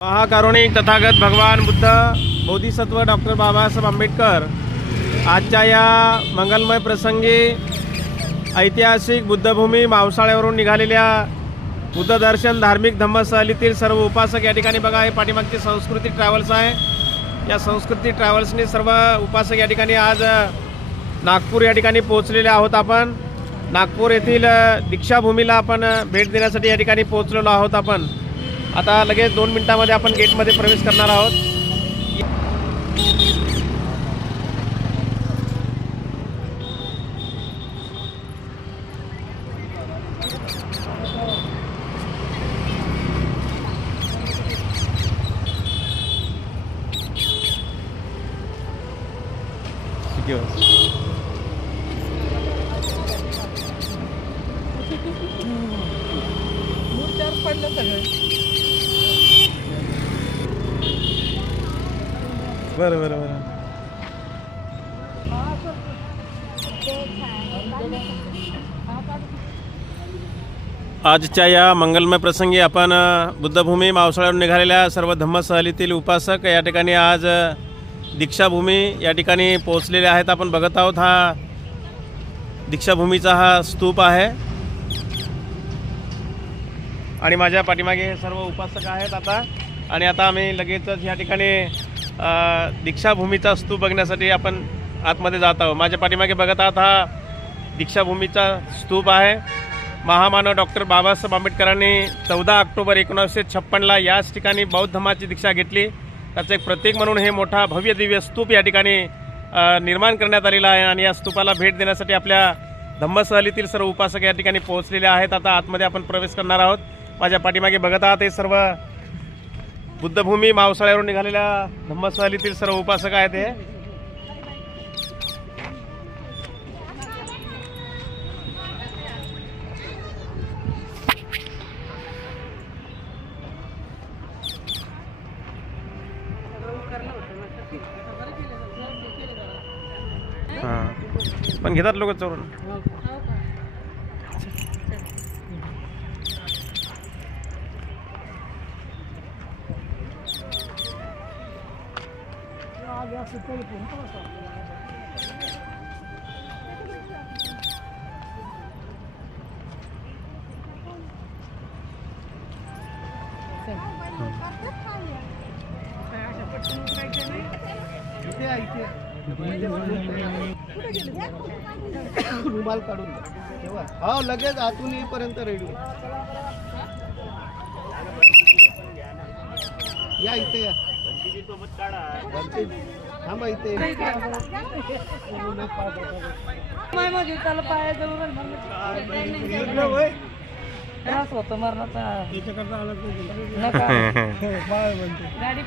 महाकारुणिक तथागत भगवान बुद्ध बोधिसत्व डॉक्टर बाबासाहेब आंबेडकर आजच्या या मंगलमय प्रसंगी ऐतिहासिक बुद्धभूमी मावसाळ्यावरून निघालेल्या बुद्ध दर्शन धार्मिक धम्म सहलीतील सर्व उपासक या ठिकाणी बघा. हे पाठीमागची संस्कृती ट्रॅव्हल्स आहे. या संस्कृती ट्रॅव्हल्सने सर्व उपासक या ठिकाणी आज नागपूर या ठिकाणी पोहोचलेले आहोत. आपण नागपूर येथील दीक्षाभूमीला आपण भेट देण्यासाठी या ठिकाणी पोहोचलेलो आहोत. आपण आता लगेच 2 मिनिटांमध्ये आपण गेटमध्ये प्रवेश करणार आहोत. बरं बरं बरं. आजच्या या मंगलमय प्रसंगी आपण बुद्धभूमी मावसाळ्यावरून निघालेल्या सर्व धम्म सहलीतील उपासक या ठिकाणी आज दीक्षाभूमी या ठिकाणी पोहोचलेले आहेत. आपण बघत आहोत हा दीक्षाभूमीचा हा स्तूप आहे आणि माझ्या पाठीमागे हे सर्व उपासक आहेत. आता आम्ही लगेचच या ठिकाणी दीक्षाभूमीचा स्तूप बघण्यासाठी आपण आतमध्ये जात आहोत. माझ्या पाठीमागे बघत आहात हा दीक्षाभूमीचा स्तूप आहे. महामानव डॉक्टर बाबासाहेब आंबेडकरांनी 14 ऑक्टोबर 1956ला याच ठिकाणी बौद्ध धर्माची दीक्षा घेतली. त्याचं एक प्रतीक म्हणून हे मोठा भव्य दिव्य स्तूप या ठिकाणी निर्माण करण्यात आलेला आहे आणि या स्तूपाला भेट देण्यासाठी आपल्या धम्म सहलीतील सर्व उपासक या ठिकाणी पोहोचलेले आहेत. आता आतमध्ये आपण प्रवेश करणार आहोत. माझ्या पाठीमागे बघत आहात हे सर्व बुद्धभूमी मावसाळ्यावरून निघालेल्या धम्म सहलीतील सर्व उपासक आहेत. हे पण घेतात लोक चोरून. रुमाल काढून ठेवा. हो लगेच आतून येईपर्यंत रेडी या. इथे या. थांबा इथे. त्रास होतो मरणाचा. गाडी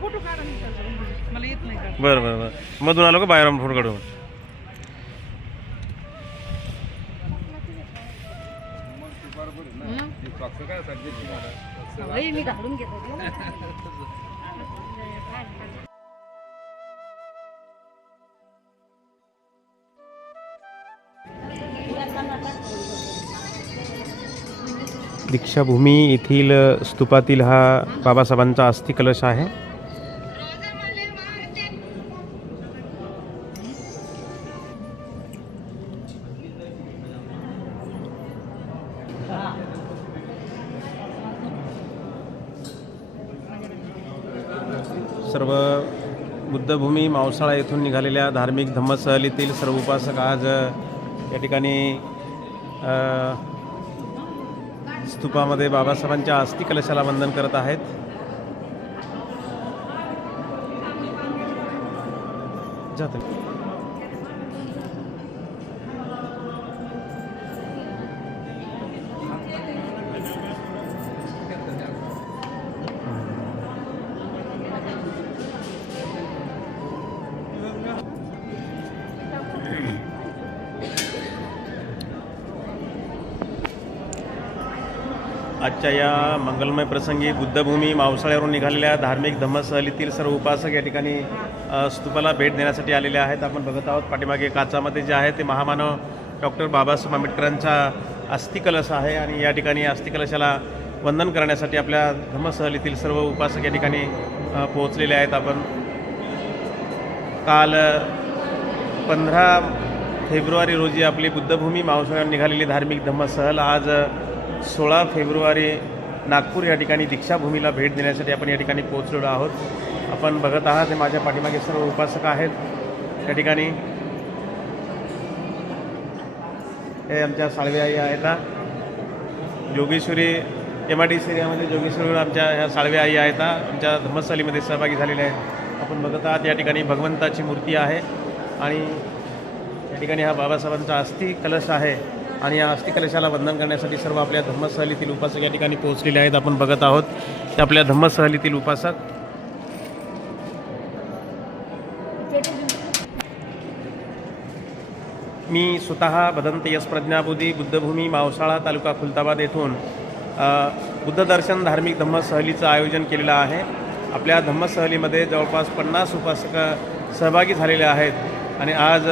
फोटो काढा. मला येत नाही का. बरं बरं बरं. मधून आलो का बाहेर फोटो काढून. मी काढून घेतो. दीक्षाभूमी येथील स्तूपातील हा बाबासाहेबांचा अस्थि कलश आहे. सर्व बुद्धभूमी मावसाळा येथून निघालेल्या धार्मिक धम्म सहलीतील सर्व उपासक आज या ठिकाणी स्तूपामध्ये बाबासाहेबांच्या अस्थि कलशाला वंदन करत आहेत. जाते आजच्या या मंगलमय प्रसंगी बुद्धभूमी मावसाळ्यावरून निघालेल्या धार्मिक धम्म सहलीतील सर्व उपासक या ठिकाणी स्तूपाला भेट देण्यासाठी आलेले आहेत. आपण बघत आहोत पाठीमागे काचामध्ये जे आहे ते महामानव डॉक्टर बाबासाहेब आंबेडकरांचा अस्थिकलश आहे आणि या ठिकाणी अस्थिकलशाला वंदन करण्यासाठी आपल्या धम्मसहलीतील सर्व उपासक या ठिकाणी पोहोचलेले आहेत. आपण काल 15 फेब्रुवारी रोजी आपली बुद्धभूमी मावसाळ्यावर निघालेली धार्मिक धम्मसहल आज 16 फेब्रुवारी नागपूर या ठिकाणी दीक्षाभूमीला भेट देण्यासाठी आपण या ठिकाणी पोहोचलेलो आहोत. आपण बघत आहात हे माझ्या पाठीमागे सर्व उपासक आहेत. त्या ठिकाणी हे आमच्या साळवे आई आहेत. जोगेश्वरी MIDC एरियामध्ये जोगेश्वरीवर आमच्या ह्या साळवे आई आहेत. आमच्या धम्मसहलीमध्ये सहभागी झालेल्या आहेत. आपण बघत आहात या ठिकाणी भगवंताची मूर्ती आहे आणि या ठिकाणी हा बाबासाहेबांचा अस्थि कलश आहे आणि या अस्थि कलशाला वंदन करण्यासाठी सर्व आपल्या धम्मसहलीतील उपासक या ठिकाणी पोहोचलेले आहेत. आपण बघत आहोत ते आपल्या धम्मसहलीतील उपासक. मी स्वतः भदंत यश प्रज्ञाबोधी बुद्धभूमी मावसाळा तालुका खुलताबाद येथून बुद्धदर्शन धार्मिक धम्मसहलीचं आयोजन केलेलं आहे. आपल्या धम्मसहलीमध्ये जवळपास 50 उपासक सहभागी झालेले आहेत आणि आज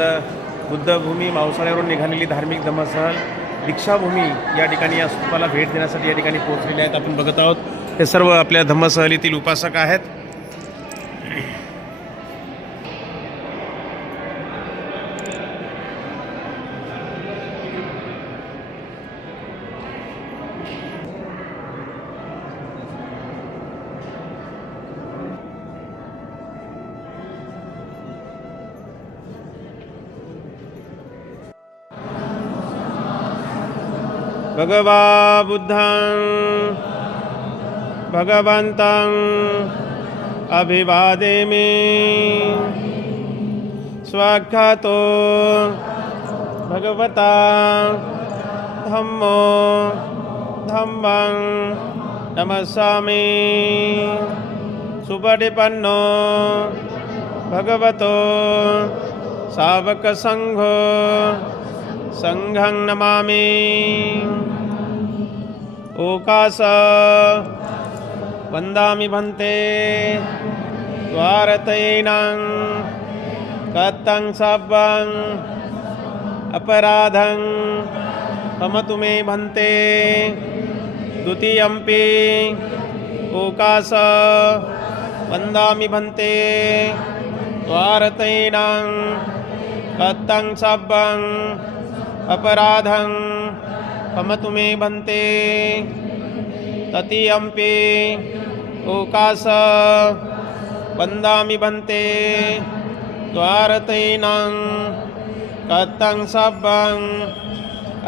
बुद्धभूमी मावसाळ्यावरून निघालेली धार्मिक धम्मसहल दीक्षाभूमी या ठिकाणी या स्तूपाला भेट देण्यासाठी या ठिकाणी पोहोचलेले आहेत. आपण बघत आहोत हे सर्व आपल्या धम्मसहलीतील उपासक आहेत. भगवा बुद्धं भगवन्तं अभिवादेमि स्वाख्यातो भगवता धम्मो धम्मं नमस्सामि सुपटिपन्नो भगवतो सावकसंघो संघं नमामि। ओकास वंदामि भन्ते द्वारतयेनं कतं सब्बं अपराधं क्षमतु मे भन्ते। द्वितीयंपि ओकास वंदामि भन्ते द्वारतयेनं कतं सब्बं अपराधं क्षमतु मे भन्ते। तृतीयंपि ओकास वंदामि भन्ते द्वारतयेनं कतं सब्बं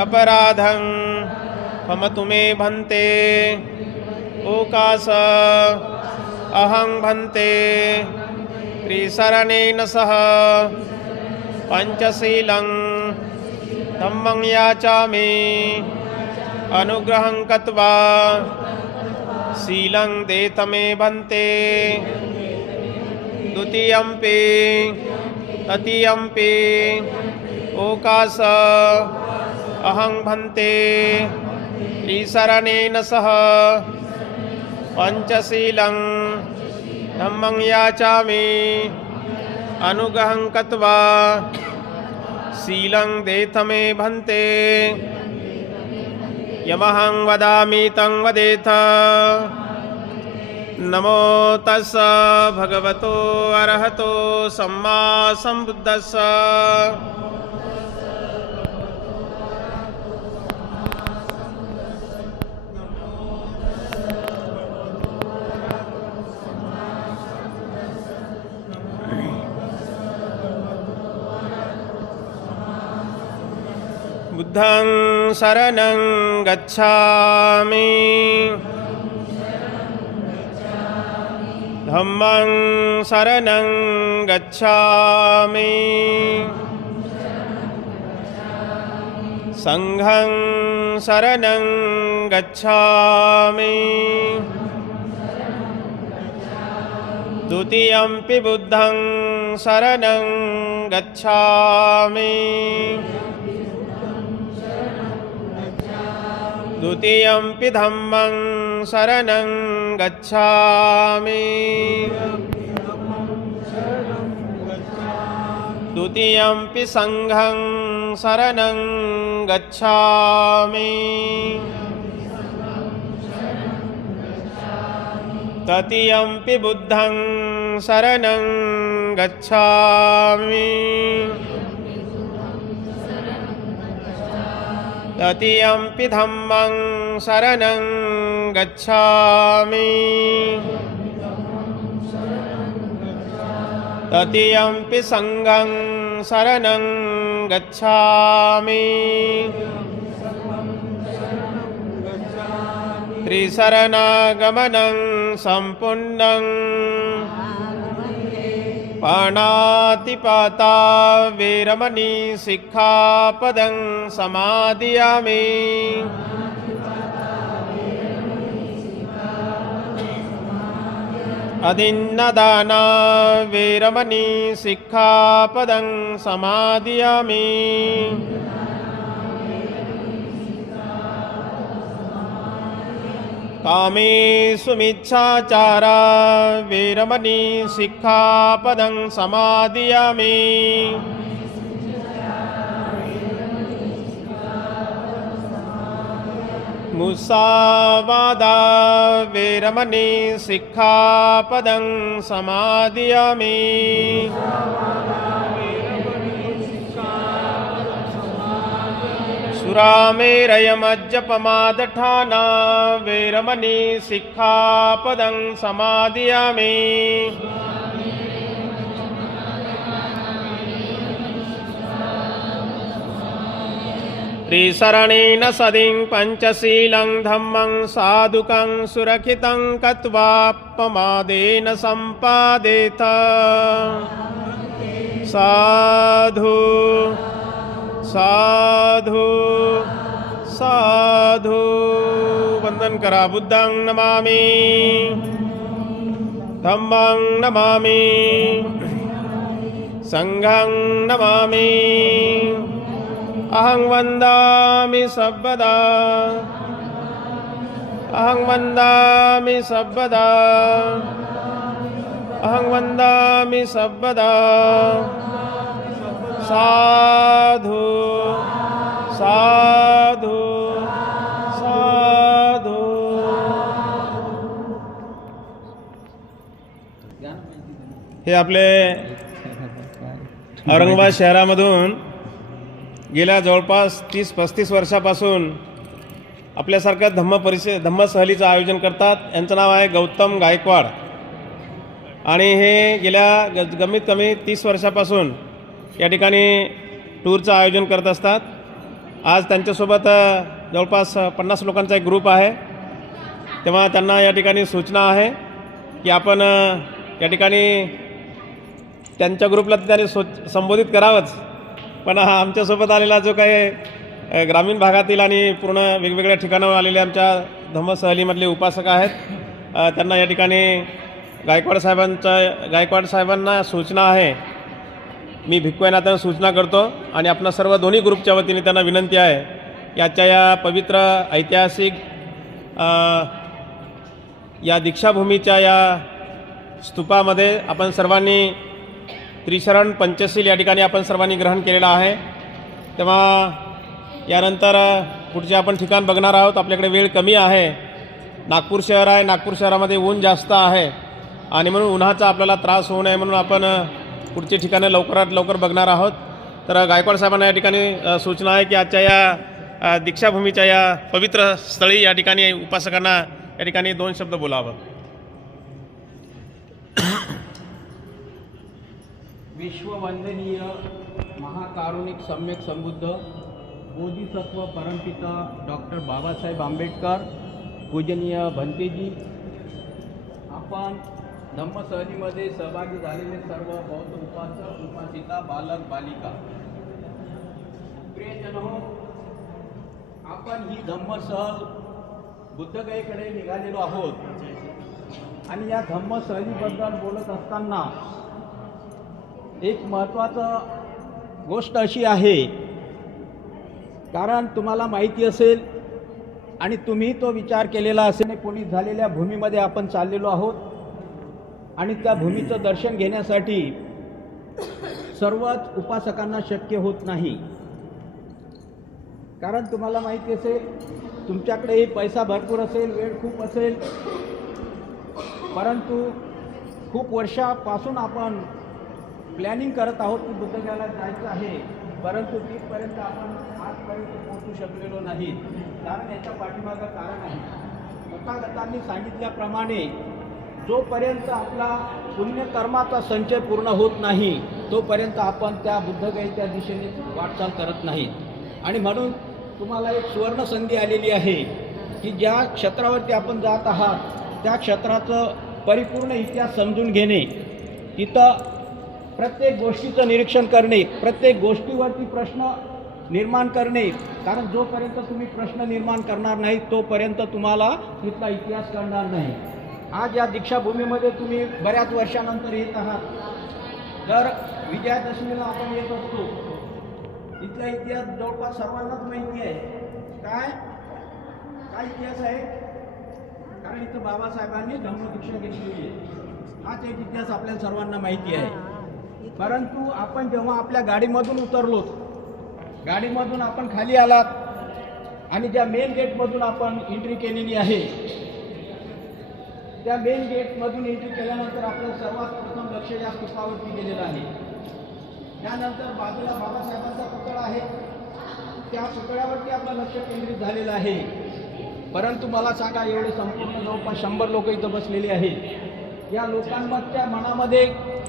अपराधं क्षमतु मे भन्ते। ओकास अहं भन्ते त्रिशरणेन सह पंचशीलं धम्मं याचामि अनुग्रहं कृत्वा शीलं देत मे भन्ते। द्वितीयंपि तृतीयंपि ओकास अहं भन्ते त्रिशरणेन सह पंचशीलं धम्मं याचामि अनुग्रहं कृत्वा शीलं देत मे भन्ते। यमहं वदामि तं वदेथ। नमो तस्स भगवतो अरहतो सम्मा सम्बुद्धस्स। बुद्धं शरणं गच्छामि धम्मं शरणं गच्छामि संघं शरणं गच्छामि। द्वितीयंपि बुद्धं शरणं गच्छामि द्वितीयंपि धम्मं शरणं गच्छामि द्वितीयंपि संघं शरणं गच्छामि। ततियम्पि बुद्धं शरणं गच्छामि ततियम्पि धम्मं शरणं गच्छामि ततियम्पि संघं शरणं गच्छामि त्रिशरणागमनं सम्पूर्णं पाणातिपाता वीरमणि सिक्खापदं समादियामि अदिन्नदाना वीरमणि सिक्खापदं समादियामि कामेषु मिच्छाचारा वीरमणि सिक्खापदं समादियामि मुसावादा वीरमणि सिक्खापदं समादियामि सुरामेरयमज्जपमादठाना वीरमणि सिक्खापदं समादियामि त्रिशरणेन सदिं पंचशीलं धम्मं साधुकं सुरक्षितं कृत्वा प्रमादेन सम्पादेत साधु साधु साधु वंदन करा बुद्धं नमामि धम्मं नमामि संघं नमामि अहं वन्दामि सर्वदा अहं वन्दामि सर्वदा अहं वन्दामि सर्वदा साधु साधु साधु। हे आपले औरंगाबाद शहरामधून गेल्या जवळपास 30-35 वर्षापासून आपल्यासारख्या धम्म सहलीचं आयोजन करतात। यांचं नाव आहे गौतम गायकवाड आणि हे गेल्या कमीत कमी 30 वर्षापासून या ठिकाणी टूरचं आयोजन करत असतात। आज त्यांच्यासोबत जवळपास 50 लोकांचा एक ग्रुप आहे। तेव्हा त्यांना या ठिकाणी सूचना आहे की आपण या ठिकाणी त्यांच्या ग्रुपला त्यांनी संबोधित करावंच, पण आमच्यासोबत आलेला जो काही ग्रामीण भागातील आणि पूर्ण वेगवेगळ्या ठिकाणावर आलेले आमच्या धम्म सहलीमधले उपासक आहेत, त्यांना या ठिकाणी गायकवाड साहेबांना सूचना आहे। मी भिक्खू नात्यानं सूचना करतो आणि आपणा सर्व दोन्ही ग्रुपच्या वतीने त्यांना विनंती आहे की आजच्या या पवित्र ऐतिहासिक या दीक्षाभूमीच्या या स्तूपामध्ये आपण सर्वांनी त्रिशरण पंचशील या ठिकाणी आपण सर्वांनी ग्रहण केलेलं आहे। तेव्हा यानंतर पुढचे आपण ठिकाण बघणार आहोत। आपल्याकडे वेळ कमी आहे, नागपूर शहर आहे, नागपूर शहरामध्ये ऊन जास्त आहे आणि म्हणून उन्हाचा आपल्याला त्रास होऊ नये म्हणून आपण पुढची ठिकाणं लवकरात लवकर बघणार आहोत। तर गायकवाड साहेबांना या ठिकाणी सूचना आहे की आजच्या या दीक्षाभूमीच्या या पवित्र स्थळी या ठिकाणी उपासकांना या ठिकाणी 2 शब्द बोलावं। विश्ववंदनीय महाकारुणिक सम्यक संबुद्ध बोधिसत्व परमपिता डॉक्टर बाबासाहेब आंबेडकर, पूजनीय भंतेजी, आपण धम्मसहलीमध्ये सहभागी झालेले सर्व बौद्ध उपासक उपासिका, बालक बालिका, प्रियजनो, आपण ही धम्मसहल बुद्धगयेकडे निघालेलो आहोत आणि या धम्मसहलीबद्दल बोलत असताना एक महत्त्वाचं गोष्ट अशी आहे, कारण तुम्हाला माहिती असेल आणि तुम्ही तो विचार केलेला असेल, पोलीस झालेल्या भूमीमध्ये आपण चाललेलो आहोत आणि त्या भूमीचं दर्शन घेण्यासाठी सर्वच उपासकांना शक्य होत नाही। कारण तुम्हाला माहिती असेल, तुमच्याकडे पैसा भरपूर असेल, वेळ खूप असेल, परंतु खूप वर्षापासून आपण प्लॅनिंग करत आहोत की बुद्धगयाला जायचं आहे, परंतु तिथपर्यंत आपण आजपर्यंत पोहोचू शकलेलो नाही. कारण याच्या पाठीमागं कारण आहे. तथागतांनी सांगितल्याप्रमाणे जोपर्यंत आपला पुण्यकर्माचा संचय पूर्ण होत नाही तोपर्यंत आपण त्या बुद्धगयेच्या दिशेने वाटचाल करत नाही. आणि म्हणून तुम्हाला एक सुवर्ण संधी आलेली आहे की ज्या क्षेत्रावरती आपण जात आहात त्या क्षेत्राचं परिपूर्ण इतिहास समजून घेणे, तिथं प्रत्येक गोष्टीचं निरीक्षण करणे, प्रत्येक गोष्टीवरती प्रश्न निर्माण करणे. कारण जोपर्यंत तुम्ही प्रश्न निर्माण करणार नाही तोपर्यंत तुम्हाला तिथला इतिहास कळणार नाही. आज या दीक्षाभूमीमध्ये तुम्ही बऱ्याच वर्षानंतर येत आहात. तर विजयादशमीला आपण येत असतो. इथला इतिहास जवळपास सर्वांनाच माहिती आहे. काय काय इतिहास आहे? कारण इथं बाबासाहेबांनी धम्मदीक्षा घेतलेली आहे. हाच एक इतिहास आपल्याला सर्वांना माहिती आहे. परंतु आपण जेव्हा आपल्या गाडीमधून उतरलो, गाडीमधून आपण खाली आलात आणि ज्या मेन गेटमधून आपण एंट्री केलेली आहे, त्या मेन गेटमधून एंट्री केल्यानंतर आपलं सर्वात प्रथम लक्ष या स्तूपावरती गेलेलं आहे. त्यानंतर बाजूला बाबासाहेबांचा पुतळा आहे, त्या पुतळ्यावरती आपलं लक्ष केंद्रित झालेलं आहे. परंतु मला सांगा, एवढे संपूर्ण जवळपास 100 लोक इथं बसलेले आहेत. या लोकांच्या मनामध्ये,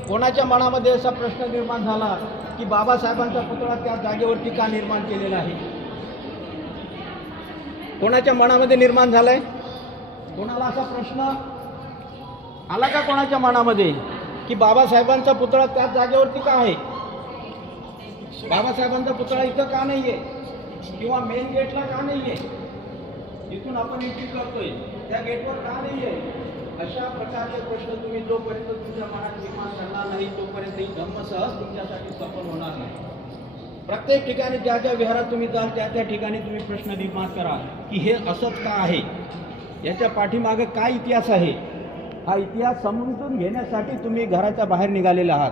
कोणाच्या मनामध्ये असा प्रश्न निर्माण झाला की बाबासाहेबांचा पुतळा त्या जागेवरती का निर्माण केलेला आहे? कोणाच्या मनामध्ये निर्माण झालाय? कोणाला असा प्रश्न आला का कोणाच्या मनामध्ये की बाबासाहेबांचा पुतळा त्याच जागेवरती का आहे? बाबासाहेबांचा पुतळा इथं का नाही आहे? किंवा मेन गेटला का नाही आहे? इथून आपण एंट्री करतोय त्या गेटवर का नाही आहे? अशा प्रकारचे प्रश्न तुम्ही जोपर्यंत तुमच्या मनात निर्माण करणार नाही तोपर्यंत ही धम्म सहज तुमच्यासाठी सफल होणार नाही. प्रत्येक ठिकाणी ज्या ज्या विहारात तुम्ही जाल त्या त्या ठिकाणी तुम्ही प्रश्न निर्माण करा की हे असंच का आहे, याच्या पाठीमागे काय इतिहास आहे. हा इतिहास समजून घेण्यासाठी तुम्ही घराच्या बाहेर निघालेले आहात.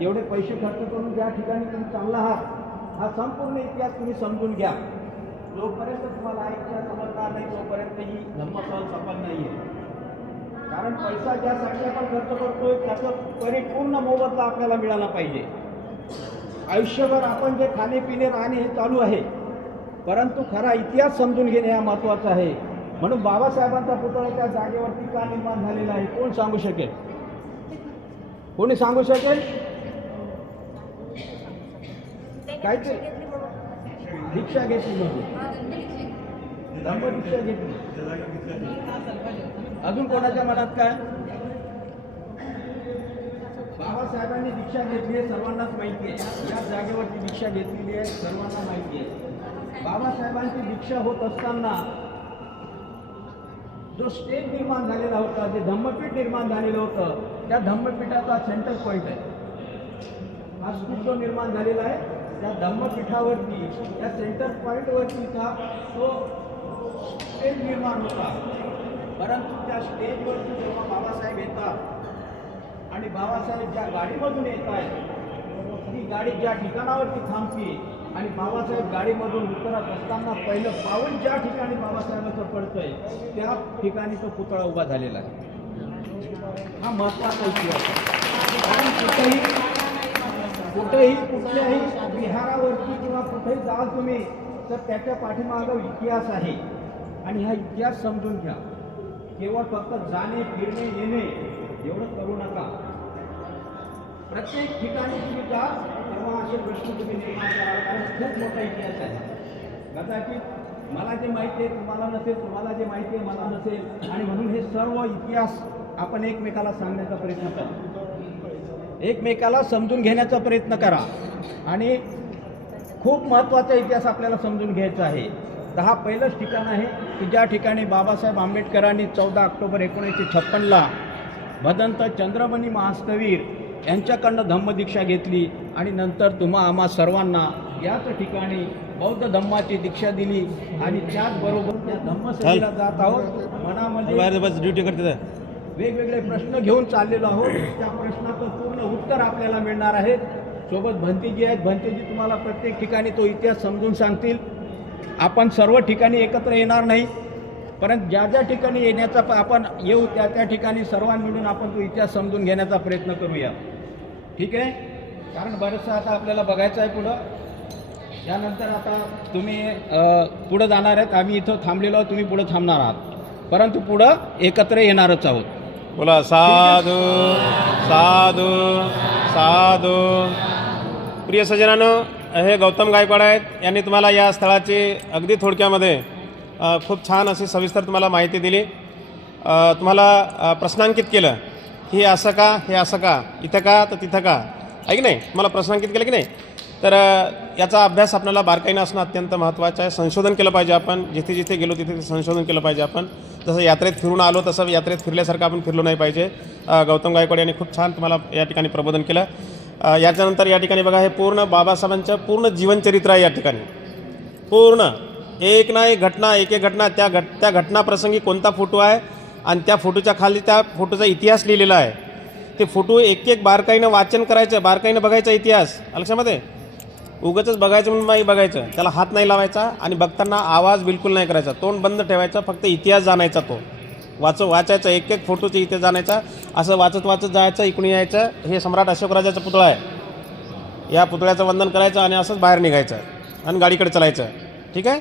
एवढे पैसे खर्च करून ज्या ठिकाणी तुम्ही चालला आहात, हा संपूर्ण इतिहास तुम्ही समजून घ्या. जोपर्यंत तुम्हाला इतिहास समजणार नाही तोपर्यंत ही धम्म सहज सफल नाही आहे. कारण पैसा ज्यासाठी आपण खर्च करतोय त्याचा परिपूर्ण मोबदला आपल्याला मिळाला पाहिजे. आयुष्यभर आपण जे खाणे पिणे राहणे हे चालू आहे, परंतु खरा इतिहास समजून घेणे हा महत्त्वाचा आहे. म्हणून बाबासाहेबांचा पुतळा त्या जागेवरती का निर्माण झालेला आहे कोण सांगू शकेल? कोणी सांगू शकेल? काय ते दीक्षा घेतली म्हणजे धम्मदीक्षा घेतली. अजून कोणाच्या मनात काय? बाबासाहेबांनी दीक्षा घेतली आहे सर्वांनाच माहिती आहे. या जागेवरती दीक्षा घेतलेली आहे सर्वांना माहिती आहे. बाबासाहेबांची दीक्षा होत असताना जो स्टेज निर्माण झालेला होता, जे धम्मपीठ निर्माण झालेलं होतं, त्या धम्मपीठाचा सेंटर पॉईंट आहे. हा स्तूप जो निर्माण झालेला आहे त्या धम्मपीठावरती, त्या सेंटर पॉईंटवरती तो स्टेज निर्माण होता. परंतु त्या स्टेजवरती जेव्हा बाबासाहेब येतात आणि बाबासाहेब ज्या गाडीमधून येत आहेत ती गाडी ज्या ठिकाणावरती थांबते आणि बाबासाहेब गाडीमधून उतरत असताना पहिलं पाऊल ज्या ठिकाणी बाबासाहेबांचं पडतंय त्या ठिकाणी तो पुतळा उभा झालेला आहे. हा महत्त्वाचा इतिहास आहे. कारण कुठेही कुठल्याही विहारावरती किंवा कुठेही जाल तुम्ही तर त्याच्या पाठीमागं इतिहास आहे आणि हा इतिहास समजून घ्या. केवळ फक्त जाणे फिरणे येणे एवढं करू नका. प्रत्येक ठिकाणी तुम्ही जा तेव्हा असे प्रश्न तुम्ही निर्माण करा. कारण खूप मोठा इतिहास आहे. कदाचित मला जे माहिती आहे तुम्हाला नसेल, तुम्हाला जे माहिती आहे मला नसेल, आणि म्हणून हे सर्व इतिहास आपण एकमेकाला सांगण्याचा प्रयत्न करा, एकमेकाला समजून घेण्याचा प्रयत्न करा. आणि खूप महत्त्वाचा इतिहास आपल्याला समजून घ्यायचा आहे. तर हा पहिलंच ठिकाण आहे की ज्या ठिकाणी बाबासाहेब आंबेडकरांनी 14 ऑक्टोबर 1956ला भदंत चंद्रमणी महास्तवीर यांच्याकडनं धम्मदीक्षा घेतली आणि नंतर तुम्हा आम्हा सर्वांना याच ठिकाणी बौद्ध धम्माची दीक्षा दिली. आणि त्याचबरोबर त्या धम्मसभेला जात आहोत. मनामध्ये ड्युटी करते वेगवेगळे प्रश्न घेऊन चाललेलो आहोत. त्या प्रश्नाचं पूर्ण उत्तर आपल्याला मिळणार आहे. सोबत भंतेजी आहेत. भंतेजी तुम्हाला प्रत्येक ठिकाणी तो इतिहास समजून सांगतील. आपण सर्व ठिकाणी एकत्र येणार नाही. परंतु ज्या ज्या ठिकाणी येण्याचा आपण येऊ त्या त्या ठिकाणी सर्वांनी मिळून आपण तो इतिहास समजून घेण्याचा प्रयत्न करूया. ठीक आहे, कारण बरंचसं आता आपल्याला बघायचं आहे पुढं. यानंतर आता तुम्ही पुढं जाणार आहेत, आम्ही इथं थांबलेलो आहोत, तुम्ही पुढं थांबणार आहात, परंतु पुढं एकत्र येणारच आहोत. बोला साधू साधू साधू. प्रिय सज्जनांनो, हे गौतम गायकवाड आहेत. यांनी तुम्हाला या स्थळाची अगदी थोडक्यामध्ये खूप छान अशी सविस्तर तुम्हाला माहिती दिली. तुम्हाला प्रश्नांकित केलं की हे असं का, हे असं का, इथं का तर तिथं का, आहे की नाही. तुम्हाला प्रश्नांकित केलं की नाही. तर याचा अभ्यास आपल्याला बारकाईनं असणं अत्यंत महत्त्वाचं आहे. संशोधन केलं पाहिजे आपण, जिथे जिथे गेलो तिथे संशोधन केलं पाहिजे आपण. जसं यात्रेत फिरून आलो तसं यात्रेत फिरल्यासारखं आपण फिरलो नाही पाहिजे. गौतम गायकवाड यांनी खूप छान तुम्हाला या ठिकाणी प्रबोधन केलं. याच्यानंतर या ठिकाणी बघा, हे पूर्ण बाबासाहेबांचं पूर्ण जीवनचरित्र आहे. या ठिकाणी पूर्ण एक ना एक घटना, एक एक घटना, त्या घटनाप्रसंगी कोणता फोटो आहे आणि त्या फोटोच्या खाली त्या फोटोचा इतिहास लिहिलेला आहे. ते फोटो एक एक बारकाईनं वाचन करायचं, बारकाईनं बघायचा इतिहास. लक्षामध्ये उगाचच बघायचं म्हणून नाही बघायचं, त्याला हात नाही लावायचा आणि बघताना आवाज बिलकुल नाही करायचा, तोंड बंद ठेवायचा, फक्त इतिहास जाणायचा. तो वाचायचा, एक एक फोटोचे इतिहास जाणायचा. असं वाचत वाचत जायचं, इकडून यायचं. हे सम्राट अशोकराजाचा पुतळा आहे, या पुतळ्याचं वंदन करायचं आणि असंच बाहेर निघायचं आणि गाडीकडे चालायचं. ठीक आहे.